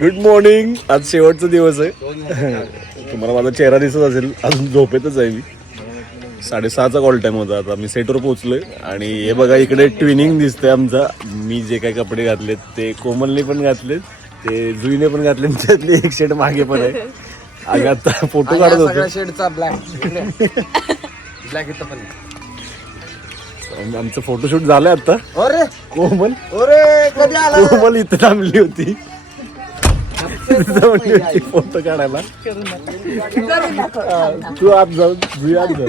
Good morning. आज शेवटचा दिवस आहे. तुम्हाला माझा चेहरा दिसत असेल, अजून झोपेतच आहे मी. 6:30चा कॉल टाइम होता. आता मी सेटवर पोहोचलोय आणि हे बघा इकडे ट्विनिंग दिसतंय आमचा. मी जे काही कपडे घातलेत ते कोमलने पण घातलेत, ते जुईने पण घातले. त्यातली एक शेड मागे पण आहे. आणि आता फोटो काढत होतो. शेडचा ब्लॅक ब्लॅक इथं पण. आमचं फोटोशूट झालंय आता. अरे कोमल कधी आला कोमल इथं थांबली होती फोटो काढायला. तू आत जाऊ, जुई आत जाऊ.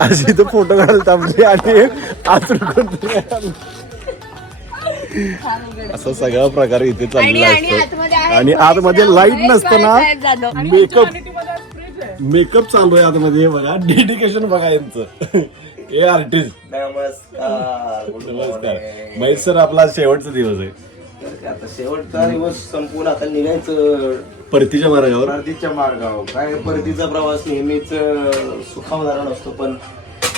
अशी इथं फोटो काढायला थांबली आणि आत असा सगळा प्रकार इथे चाललेला असतो. आणि आतमध्ये लाईट नसताना मेकअप चालू आहे आतमध्ये. हे बघा डेडिकेशन बघा यांचं. हे आर्टिस्ट. नमस्कार महेश सर. आपला शेवटचा दिवस आहे. आता शेवटचा दिवस संपून आता निघायचं परतीच्या मार्गावर. काय परतीचा प्रवास नेहमीच सुखावणारा नसतो, पण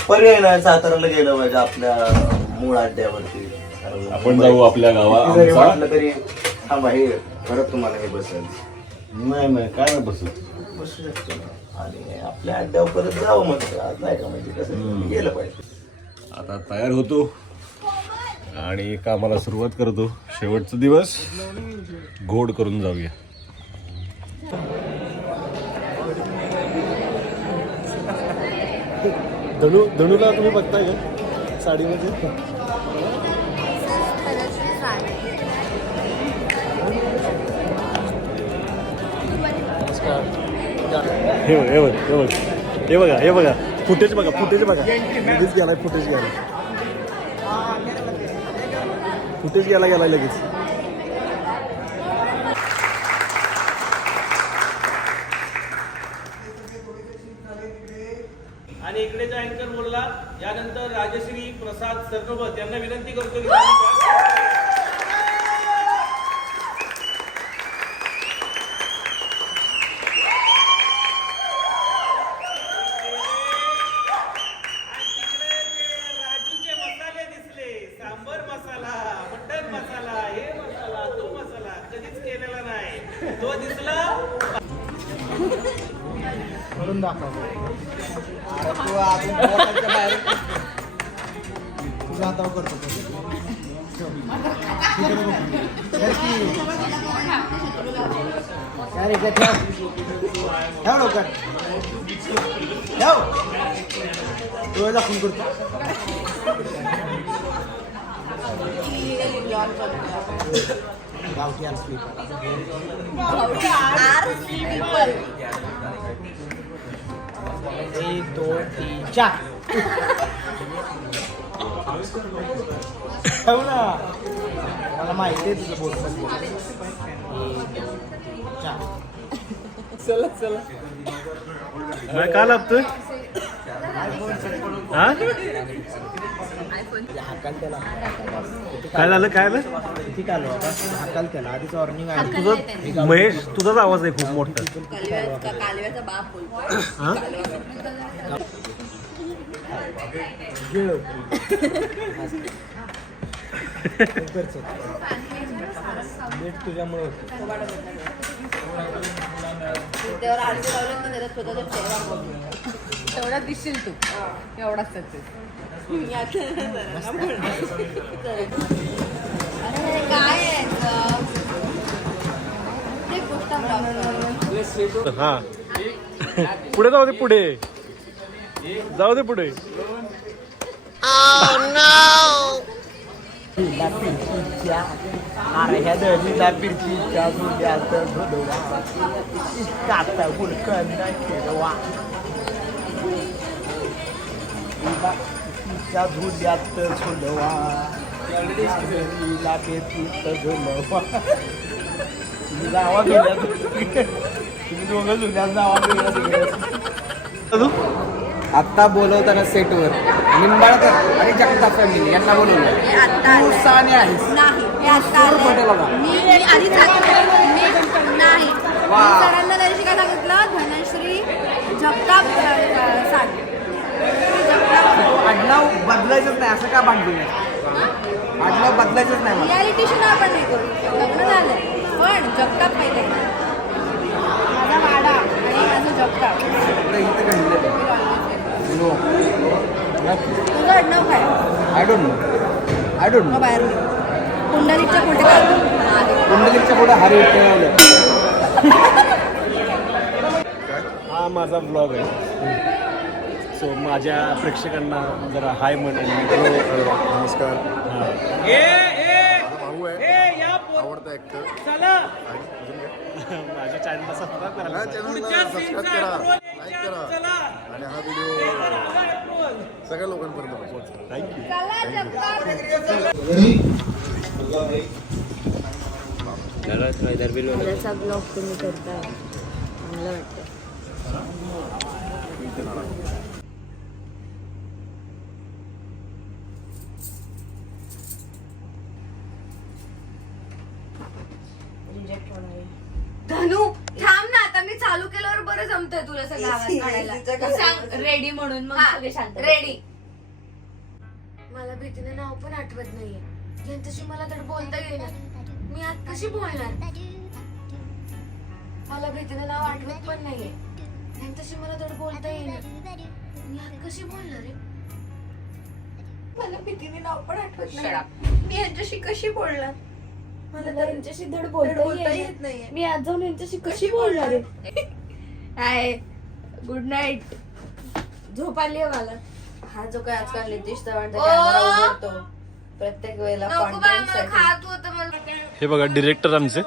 पर्याय नाही. साताराला गेलं पाहिजे आपल्या मूळ अड्ड्यावरती. आपण जाऊ आपल्या गावात. जरी वाटलं तरी थांबा, हे परत तुम्हाला हे बसेल. नाही काय नाही बसू शकतो आणि आपल्या अड्ड्यावर परत जावं म्हणतो. आज नाही का, म्हणजे कसं गेलं पाहिजे. आता तयार होतो आणि कामाला सुरुवात करतो. शेवटचा दिवस गोड करून जाऊया. धनुला तुम्ही बघताय का साडीमध्ये? हे बघा फुटेज बघा. लगेच गेलाय फुटेज गेला लगेच. आणि इकडे जो अँकर बोलला यानंतर राजश्री प्रसाद सरनोबत यांना विनंती करतो की राजूचे मसाले दिसले. सांबर मसाला, मटन मसाला, हे मसाला, तो मसाला कधीच केलेला नाही. तो दिसला म्हणून दाखव. तू अजून बोटाच्या बाहेर तुझा हातावर करतो. ठेव लवकर, ठेव. डोळे दाखवून करतो. गावठी आर स्लीपर. 1 2 3 4. ठेव ना, मला माहिती आहे तुझं बोट. चला काय लागतोय? काय झालं किती काल हाकाल त्याला आधीच वॉर्निंग आहे. तुझं महेश, तुझाच आवाज आहे खूप मोठा. कालव्याचा बाप बोलतो. तुझ्यामुळे तेवढ्यात दिसशील तू. एवढाच काय हा पुढे जाऊ दे, पुढे जाऊ दे, पुढे. ह्या दळीला पिरचीच्या दुध्यात घडवा, इतकाचा गुलकंद खेळवा. तिच्या दुध्यात झुलवा, दळीला बेतीत झुलवा. तुम्ही जावा गेल्या, तुम्ही दोघं जुन्यात जावा गेल्या. आत्ता बोलवताना सेटवर निंबाळकर आणि जगताप फॅमिली यांना बोलवलं. तू साने आहेस. सरांना तरी काय सांगितलं, धनश्री जगताप साने. आडनाव बदलायचंच नाही असं का भांडून आहे आडनाव बदलायचंच नाही मला रियालिटी शो आपण नाही करू लग्न झालं पण जगताप माहिती आहे का? माझा वाडा आणि माझं जगताप आपलं इथं घडलं नो तुझं आडनाव काय आय डोंट नो मग बाहेर निघ. पुंडलिकच्या पुढे काय कुंडलीच्या पुढे हरी विठ्ठल हा माझा ब्लॉग आहे सो माझ्या प्रेक्षकांना जरा हाय म्हणेल नमस्कार भाऊ आहे या पोर आवडता ऍक्टर चला माझ्या चॅनलला सबस्क्राईब करा हा चॅनलला सबस्क्राईब करा लाईक करा चला आणि हा व्हिडिओ सगळ्या लोकांपर्यंत पोहोचवा थँक्यू कला जगताप त्याचा ब्लॉग तुम्ही करता चांगलं वाटतं धनु थांब ना आता मी चालू केल्यावर बरं जमतंय तुला सगळं आवाज काढायला सांग रेडी म्हणून मग सगळे शांत रेडी मला भीतीने नाव पण आठवत नाहीये यांच्याशी मला तर बोलता येईल मी आज कशी बोलणार मला भीतीने नाव आठवत पण नाहीये यांच्याशी मला तर बोलता येईल मी आज कशी बोलणार आहे मला भीतीने नाव पण आठवत नाही मी यांच्याशी कशी बोलणार मला तर यांच्याशी धड बोलता येत नाहीये मी आज जाऊन यांच्याशी कशी बोलणार आहे हाय गुड नाईट झोप आली आहे मला हा जो काय आजकाल नितीश चव्हाणचा कॅमेरा उघडतो प्रत्येक वेळेला कॉन्टेंट हे बघा डिरेक्टर आमचे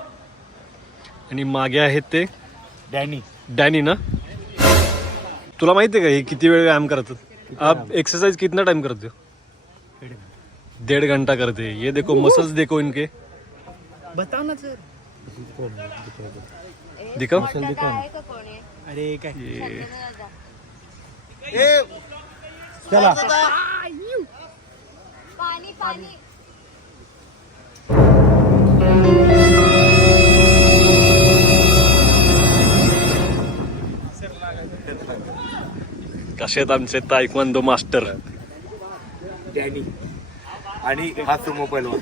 आणि मागे आहेत ते डॅनी ना तुला माहिती आहे का हे किती वेळ व्यायाम करतात आप एक्सरसाइज कितना टाइम करते हो 1.5 घंटा करते ये देखो मसल्स देखो इनके बताओ ना सर दिखाओ अरे काय चला पाणी पाणी कसे आहेत आमचे तायक्वांदो मास्टर डॅनी आणि हा सुमो पहिलवान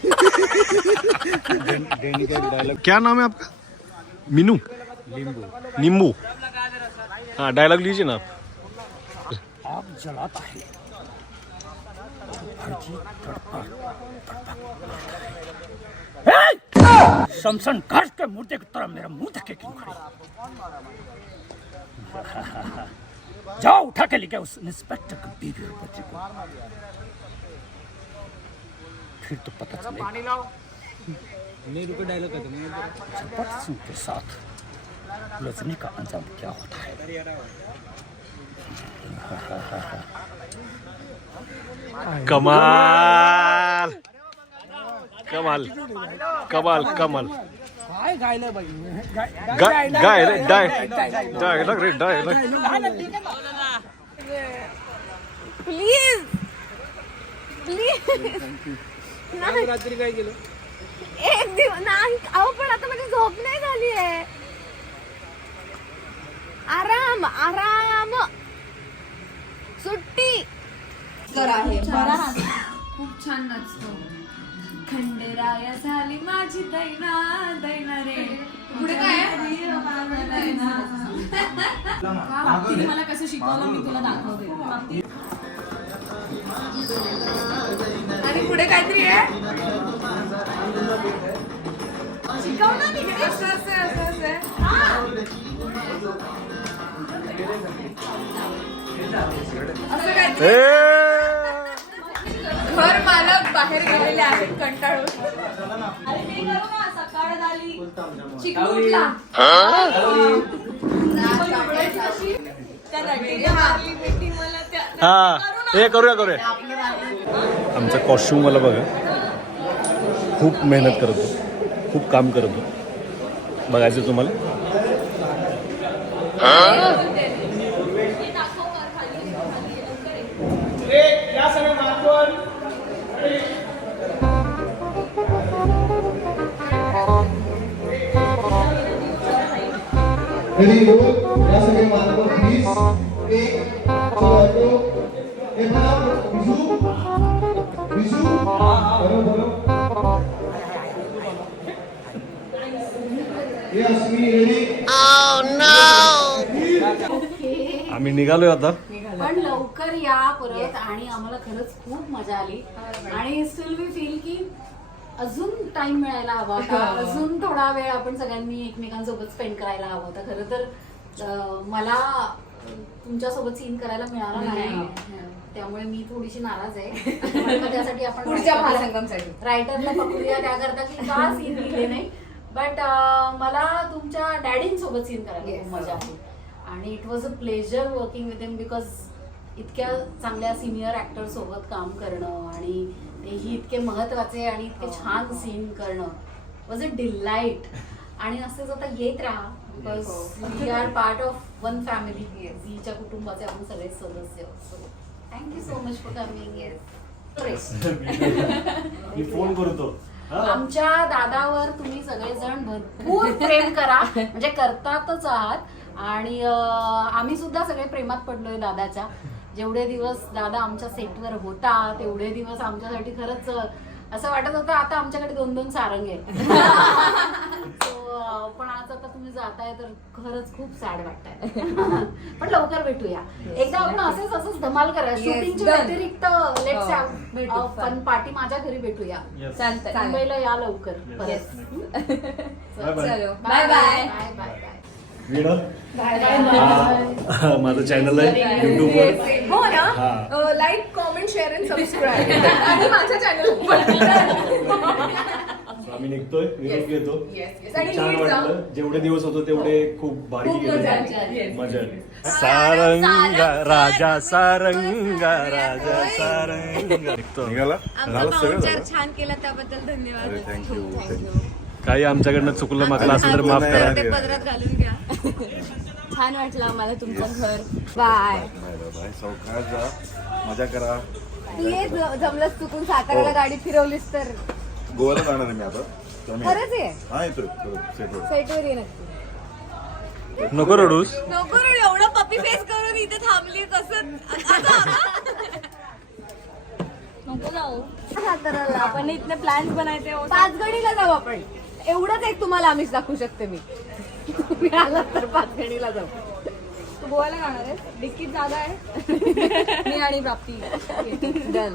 क्या नाम है आपका मीनू नींबू हाँ डायलॉग लीजिए ना आप आप जलाता है शमशान घाट के मुर्दे की तरह मेरा मुंह धके क्यों खड़ी जाओ उठा के लेके उस इंस्पेक्टर को बीवी और बच्चे को फिर तो पता चलेगा झपट सिंह के साथ रजनी का अंजाम क्या होता है कमाल कमाल कमाल कमाल गायला बाई डायलॉग रे डायलॉग प्लीज प्लीज रात्री काय केलं एक दिवस नाही अहो पण आता माझी झोप नाही झाली आहे आराम आराम सुट्टी खूप छान नाचतो खंडेराया झाली माझी दैना दैना रे पुढे काय तिने मला कसं शिकवलं मी तुला दाखवते आणि पुढे काहीतरी आहे शिकव ना तिकडे असं असं असं असं असं काहीतरी घर मालक बाहेर गेलेले आहेत कंटाळून अरे मी करू ना सकाळ झाली चिकलू उठला त्या नटीने मारली बेटी मला त्या हा हे करूया करूया आमचा कॉस्ट्युम वाला बघा खूप मेहनत करतो खूप काम करतो बघायचं तुम्हाला या सगळ्या मार्गवर Ready, roll. Ya se ve marco, please. Take, 2, 1, 2, 1, 2, 3, आम्ही निघालोय आता. पण लवकर या परत आणि आम्हाला खरंच खूप मजा आली आणि स्टील वी फील की अजून टाइम मिळायला हवा होता, अजून थोडा वेळ आपण सगळ्यांनी एकमेकांसोबत स्पेंड करायला हवा होता. खरं तर मला तुमच्यासोबत सीन करायला मिळाला नाही, त्यामुळे मी थोडीशी नाराज आहे. पण त्यासाठी आपण पुढच्या महासंगमसाठी रायटरला पकडूया त्याकरता की का सीन दिले नाही. बट मला तुमच्या डॅडींसोबत सीन करायला खूप मजा आली आणि it was a pleasure working with him because इतक्या चांगल्या सिनियर ऍक्टर सोबत काम करणं आणि तेही इतके महत्वाचे आणि इतके छान सीन करणं वॉज अ डिलाईट. आणि असेच आता येत राहा because we are part of one family. झीच्या कुटुंबाचे आपण सगळे सदस्य. So thank you so much for coming. मी फोन करतो. आमच्या दादावर तुम्ही सगळेजण भरपूर प्रेम करा, म्हणजे करतातच आहात आणि आम्ही सुद्धा सगळे प्रेमात पडलोय दादाच्या. जेवढे दिवस दादा आमच्या सेटवर होता तेवढे दिवस आमच्यासाठी खरंच असं वाटत होतं आता आमच्याकडे 2-2 सारंग आहे. पण आज आता तुम्ही जाताय तर खरंच खूप सॅड वाटतंय. पण लवकर भेटूया एकदा आपण असंच धमाल करा. शूटिंगच्या व्यतिरिक्त लेट्स हॅव फन पार्टी माझ्या घरी भेटूया. चालतंय. मुंबईला या लवकर परत. चलो bye bye. Bye bye bye. माझं चॅनल आहे युट्यूबवर. हो ना, like comment share and subscribe आणि माझ्या चॅनल आम्ही निघतोय, निरोप घेतो. आणि छान नीट जा. वाटलं. जेवढे दिवस होतो तेवढे खूप भारी खूप गेले. मजा आली. मजा आली. सारंगा राजा सारंगा राजा सारंगा. निघाला झालं सगळं झालं. छान केला त्याबद्दल धन्यवाद. थँक्यू. काही आमच्याकडनं चुकलं मागलं असेल तर माफ करा. ते पदरात घालून घ्या. छान वाटलं आम्हाला तुमचं घर. बाय. बाय सावकाश जा, मजा करा. ये जमलंच चुकून साताऱ्याला गाडी फिरवलीस तर गोव्याला जाणार आहे मी आता. खरंच आहे. हा येतोय सेटवर. सेटवर ये नक्की. नको रडूस. नको रे, एवढा पपी फेस करून इथे थांबली कसं. नको जाऊ साताऱ्याला. आपण इथले प्लॅन्स बनायचे. पाचगणीला जाऊ आपण. एवढंच एक तुम्हाला आम्हीच दाखवू शकते मी. तुम्ही आलात तर पाचगणीला जाऊ. तू गोव्याला जाणार आहे. डिक्कीत जागा आहे. मी आणि प्राप्ती. डन.